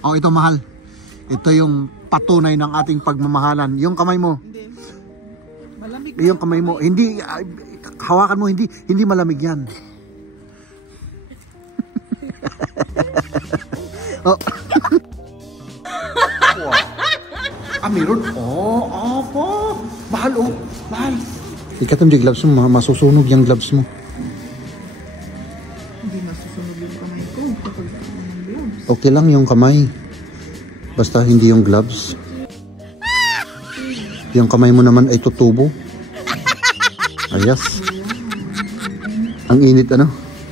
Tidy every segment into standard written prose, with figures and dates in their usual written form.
Oh, ito mahal. Ito yung patunay ng ating pagmamahalan. Yung kamay mo. Hindi. Malamig. Yung kamay mo. Hindi, hawakan mo, hindi malamig yan. Oh. Wow. Meron. Oh, opo. Mahal, oh. Mahal. Ikaw yung gloves mo, masusunog yung gloves mo. Hindi masusunog yung kamay ko. Okay lang yung kamay. Basta hindi yung gloves. Yung kamay mo naman ay tutubo. Ayas. Ang init ano?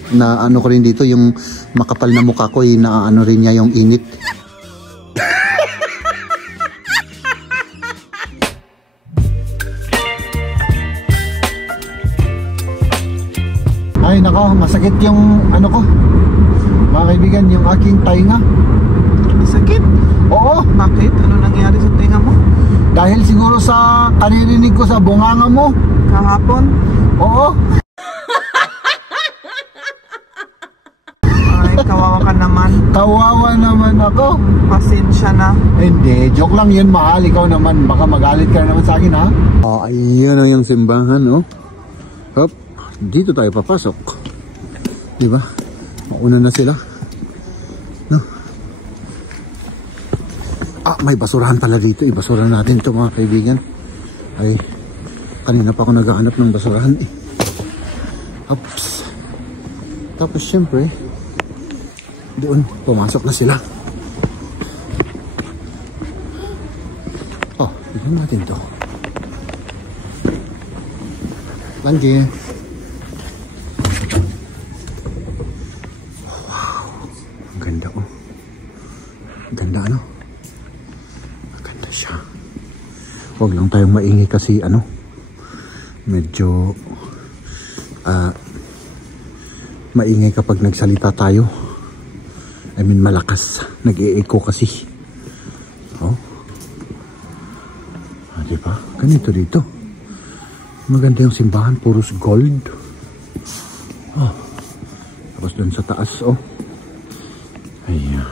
Na ano ko rin dito, yung makapal na mukha ko, inaano rin niya yung init. Ay nako, masakit yung ano ko. Mga kaibigan, yung aking tainga. Sakit? Oo. Bakit? Ano nangyari sa tenga mo? Dahil siguro sa kanininig ko sa bunganga mo. Kahapon? Oo. Ay, kawawa ka naman. Kawawa naman ako. Pasensya na. Hindi, joke lang yun, mahal. Ikaw naman, baka magalit ka naman sa akin, ha? Oh, ayun ang yung simbahan, oh. Hop, dito tayo papasok. Diba? Mauna na sila. No? Ah, may basurahan pala dito. Ibasurahan natin ito, mga kaibigan. Ay, kanina pa ako naghahanap ng basurahan, eh. Oops. Tapos, syempre, doon, pumasok na sila. Oh, tignan natin to. Lanji. Wow. Ang ganda, oh. Ang ganda, ano? Ang ganda siya. Huwag lang tayong maingay kasi, ano, medyo, maingay kapag nagsalita tayo. I mean, malakas. Nag-e-echo kasi. Oh. Ah, diba? Ganito dito. Maganda yung simbahan. Puros gold. Oh. Tapos dun sa taas, oh. Ayan.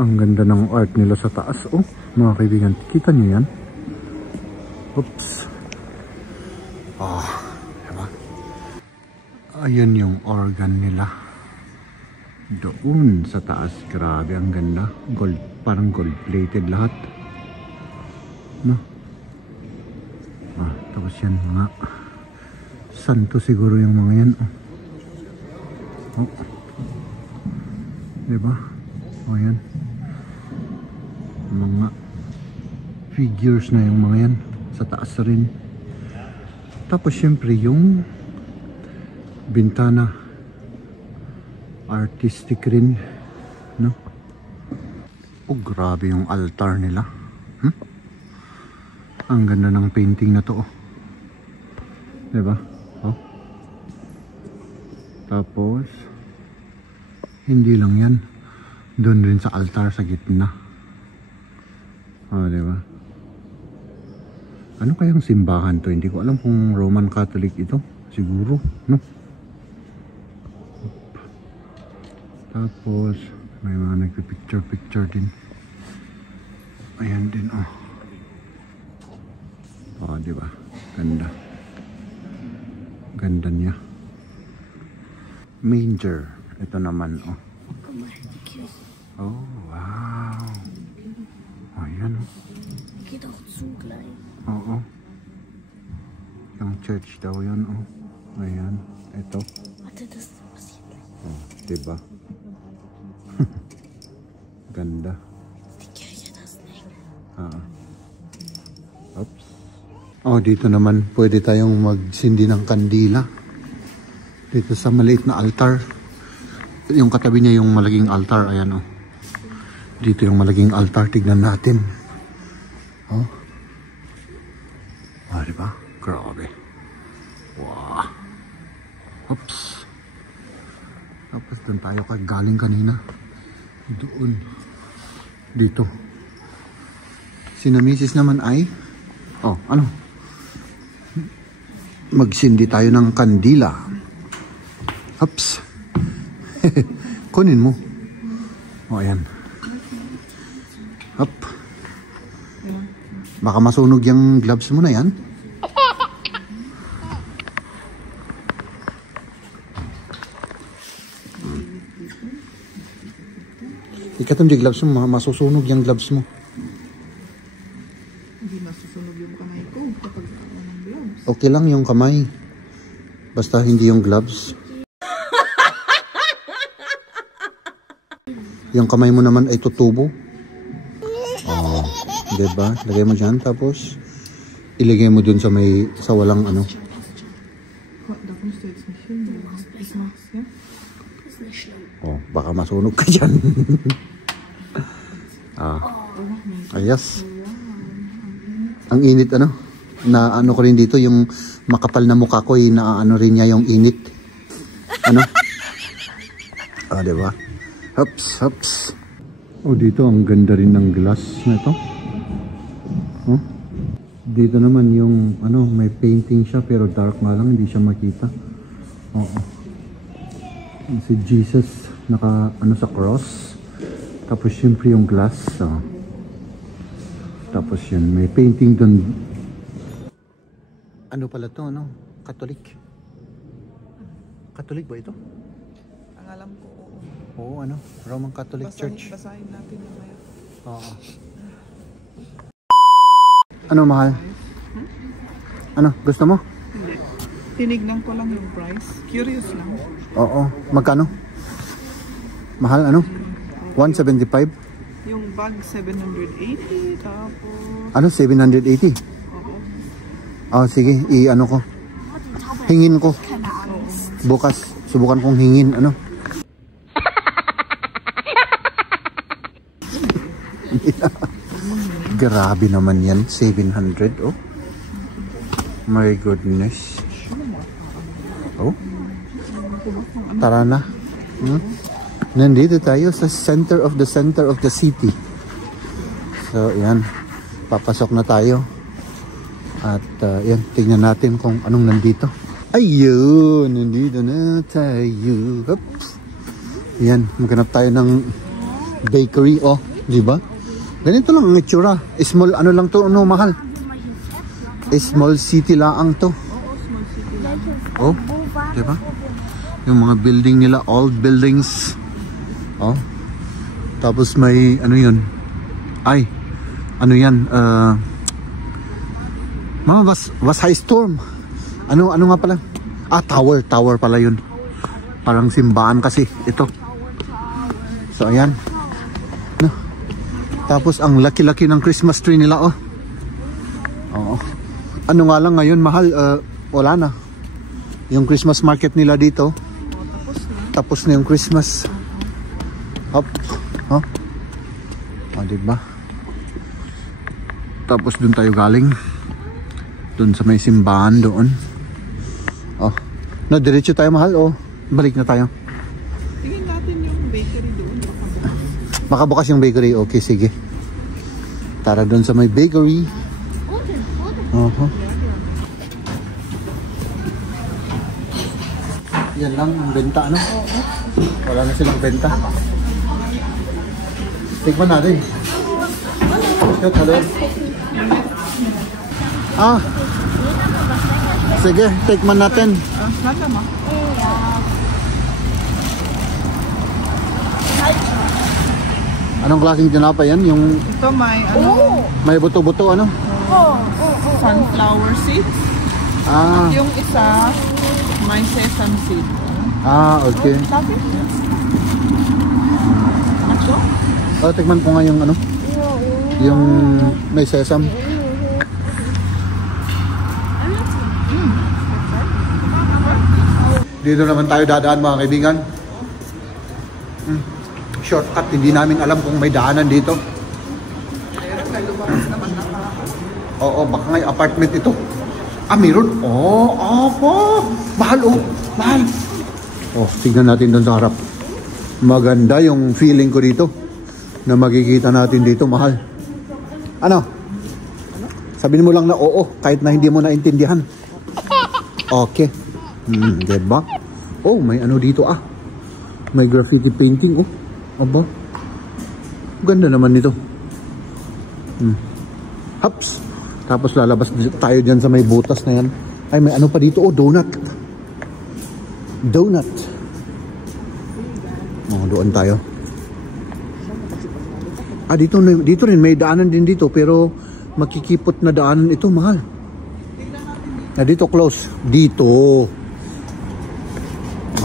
Ang ganda ng art nila sa taas, oh. Mga kaibigan, kita nyo yan? Oops. Oh. Diba? Ayun yung organ nila. Doon sa taas, grabe ang ganda. Gold, parang gold plated lahat. No? Ah, tapos yan mga santo siguro yung mga yan. Oh. Diba? O yan. Mga figures na yung mga yan. Sa taas rin. Tapos syempre yung bintana. Artistic rin, no? Oh, grabe yung altar nila. Ang ganda ng painting na to, oh. Diba? Oh. Tapos hindi lang yan, doon rin sa altar sa gitna. Oh, diba? Ano kayang simbahan to? Hindi ko alam kung Roman Catholic ito. Siguro, no? Tapos may mga nagpipicture din. Ayan din, oh. Oh, diba? Ganda. Ganda niya. Manger. Ito naman, oh. Oh, wow. Ayan, oh. Geht auch zu klein. Oo. Yung church daw yun, oh. Ayan. Ito. Warte, das passiert gleich. Oh, diba? Ganda. Die Kirche, das nicht. Oops. Oh, dito naman pwede tayong magsindi ng kandila. Dito sa maliit na altar. Yung katabi niya yung malaking altar. Ayan, oh. Dito yung malaking altar. Tignan natin. Oh. Oh, diba? Grabe. Wow. Oops. Tapos doon tayo galing kanina. Doon. Dito. Si Misis naman ay, oh, ano? Magsindi tayo ng kandila. Oops. Kunin mo. O, ayan. Hop. Baka masunog yung gloves mo na yan. Ikatong di gloves mo, masusunog yung gloves mo. Hindi masusunog yung kamay ko kapag ng gloves. Okay lang yung kamay. Basta hindi yung gloves. Yung kamay mo naman ay tutubo. Oh, diba? Lagay mo dyan, tapos ilagay mo dun sa may, sa walang ano. Oh, baka masunog ka dyan. Ayos. Ang init ano? Na ano ko rin dito, yung makapal na mukha ko, na ano rin niya yung init. Ano? Diba? Hops, hops. Oh, dito ang ganda rin ng glass na ito. Oh. Dito naman yung ano, may painting siya pero dark nga lang, hindi siya makita. Oo. Si Jesus naka ano sa cross. Tapos syempre yung glass. Oh. Tapos yun, may painting doon. Ano pala to, ano? Catholic. Catholic ba ito? Ang alam ko, oo. Oo, ano? Roman Catholic Church. Basahin natin mamaya. Oo. Ano, mahal? Ano, gusto mo? Hindi. Tinignan ko lang yung price. Curious lang. Oo. Magkano? Mahal, ano? 175? Yung bag, 780. Tapos... Ano, 780? Oo. Sige. I-ano ko. Hingin ko. Bukas. Subukan kong hingin. Ano? Grabe naman yan. 700, oh. My goodness. Oh. Tara na. Nandito tayo sa center of the city. So, yan. Papasok na tayo. At, yan. Tingnan natin kung anong nandito. Ayun! Nandito na tayo. Oops. Yan. Maghanap tayo ng bakery. Oh, di ba? Ganito lang ang itsura. Small, ano lang to, ano, mahal? Small city lang to. Oh, di ba? Yung mga building nila, old buildings. Oh. Tapos may, ano yun? Ay, ano yan? Mama, was high storm. Ano nga pala? Tower pala yun. Parang simbahan kasi, ito. So, ayan. Tapos ang laki-laki ng Christmas tree nila, oh. Oo. Ano nga lang ngayon, mahal, wala na. Yung Christmas market nila dito. Tapos na yung Christmas. Hop. Oh. Diba? Tapos dun tayo galing. Dun sa may simbahan doon. Oh. No, diretso tayo, mahal, oh. Balik na tayo. Tingin natin yung bakery doon. Baka bukas yung bakery. Okay, sige. Tara doon sa may bakery. Yan lang ang benta, ano? Wala na silang benta. Tikman natin. Shoot, hello. Sige, tikman natin. Nasa mo? Anong klaseng tinapay yan? Yung Ito may ano? may buto-buto, ano? Sunflower seeds. At yung isa may sesame seed. Okay. Ano? Tikman ko nga yung ano? Yung may sesame. Dito naman tayo dadaan, mga kaibigan. Shortcut, hindi namin alam kung may daanan dito. Oo, baka nga apartment ito. Meron? Opo. Mahal, mahal. Tignan natin doon sa harap. Maganda yung feeling ko dito na makikita natin dito, mahal. Ano? Sabihin mo lang na oo, kahit na hindi mo naintindihan. Okay. Diba? May ano dito, may graffiti painting, Aba. Ganda naman nito. Hops. Tapos lalabas tayo dyan sa may butas na yan. Ay, may ano pa dito. Oh, donut. Donut. Oh, doon tayo. Ah, dito rin. May daanan din dito. Pero makikipot na daanan ito. Mahal. Ah, dito close. Dito.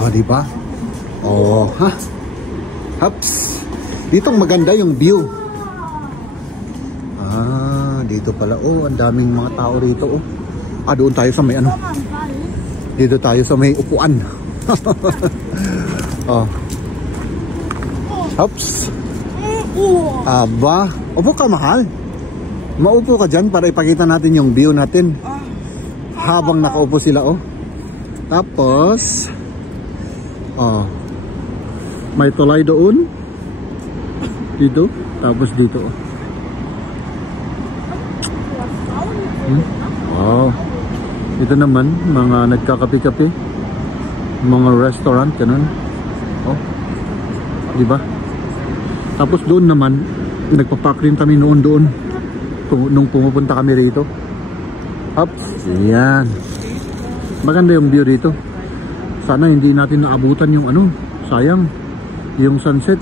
Ah, diba? Oh, ha? Hops. Dito maganda yung view. Ah, dito pala. Oh, ang daming mga tao rito. Oh. Ah, doon tayo sa may ano. Dito tayo sa may upuan. Oh. Hops. Aba. Upo ka, mahal. Maupo ka dyan para ipakita natin yung view natin. Habang nakaupo sila, oh. Tapos, oh. May tulay doon. Dito. Tapos dito, oh. Wow. Ito naman, mga nagkakape-kape. Mga restaurant, ganun. Oh. Diba? Tapos doon naman, nagpapark rin kami noon doon. Nung pumupunta kami rito. Ups. Ayan. Maganda yung view rito. Sana hindi natin naabutan yung ano. Sayang. Yung sunset.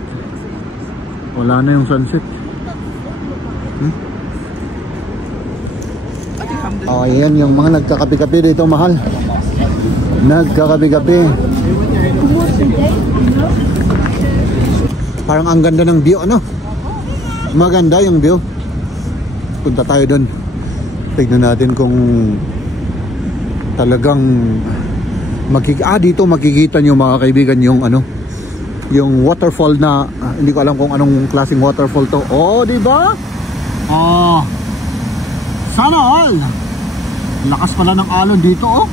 Wala na yung sunset. Oh, ayan yung mga nagkakape-kape dito, mahal. Nagkakape-kape. Parang ang ganda ng view, ano? Maganda yung view. Punta tayo doon. Tignan natin kung talagang dito makikita nyo mga kaibigan yung ano, yung waterfall na hindi ko alam kung anong klaseng waterfall to. Oh, di ba? Oh. Sana all. Lakas pala ng alon dito, oh.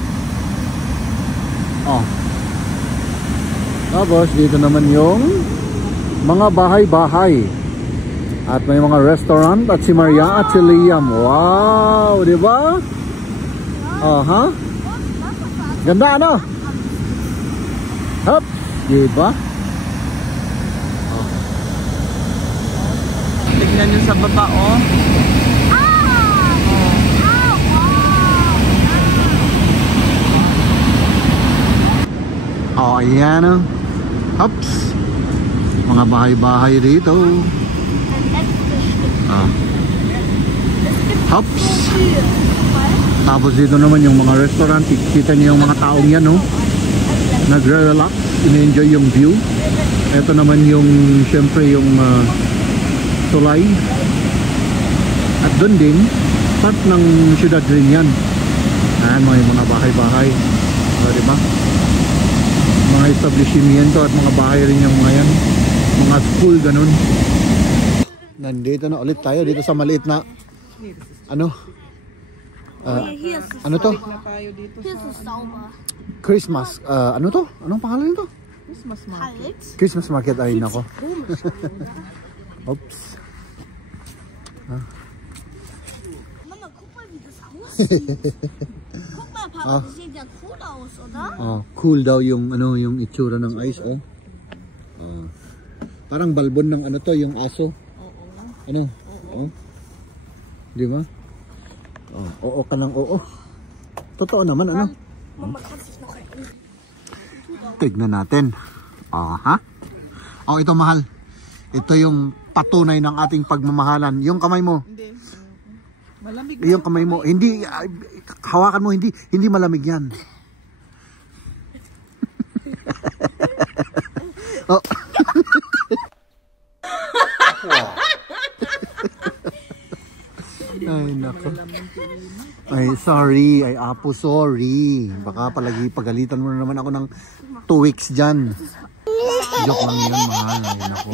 Oh. Tapos dito naman yung mga bahay-bahay. At may mga restaurant at si Maria at si Liam. Wow, di ba? Aha. Ganda, ano? Hop, di ba? Tignan nyo sa baba, oh. Oh, ayan, oh. Hops. Mga bahay-bahay dito. Ah. Hops. Tapos dito naman yung mga restaurant. Kita niyo yung mga taong yan, no? Nagre-relax, in-enjoy yung view. Ito naman yung, syempre, yung tulay. At doon din, part ng syudad rin yan. Ayan, mga bahay-bahay. Diba? Mga establishmento at mga bahay rin yung mga yan. Mga school, ganun. Nandito na ulit tayo dito sa maliit na ano? Ano to? Christmas. Ano to? Anong pangalan nito? Christmas market. Christmas market ay nako. Oops. Mama, guck mal, wie das aussieht. Guck mal, Papa, das sieht ja cool aus, oder? Oh, cool daw yung ano, yung itsura ng ice, oh. Parang balbon ng ano to, yung aso. Ano? Oo. Di ba? Oh, oo ka ng oo. Totoo naman, ano? Tignan natin. Ha? Oh, ito mahal. Ito yung patunay ng ating pagmamahalan. Yung kamay mo. Hindi. Malamig. Yung kamay mo. Hindi, hawakan mo, hindi malamig yan. Oh. Ay, nako. Ay, sorry. Ay, Apo, sorry. Baka palagi pagalitan mo na naman ako ng 2 weeks dyan. Joke lang yun, mahal. Ay, nako.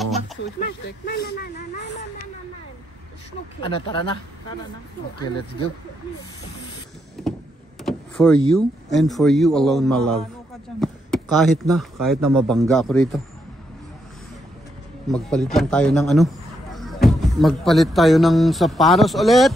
Ano, tara na? Tara na. Okay, let's go. For you and for you alone, my love. Ano ka dyan? Kahit na mabangga ako rito. Magpalit lang tayo ng ano? Magpalit tayo ng sapatos ulit.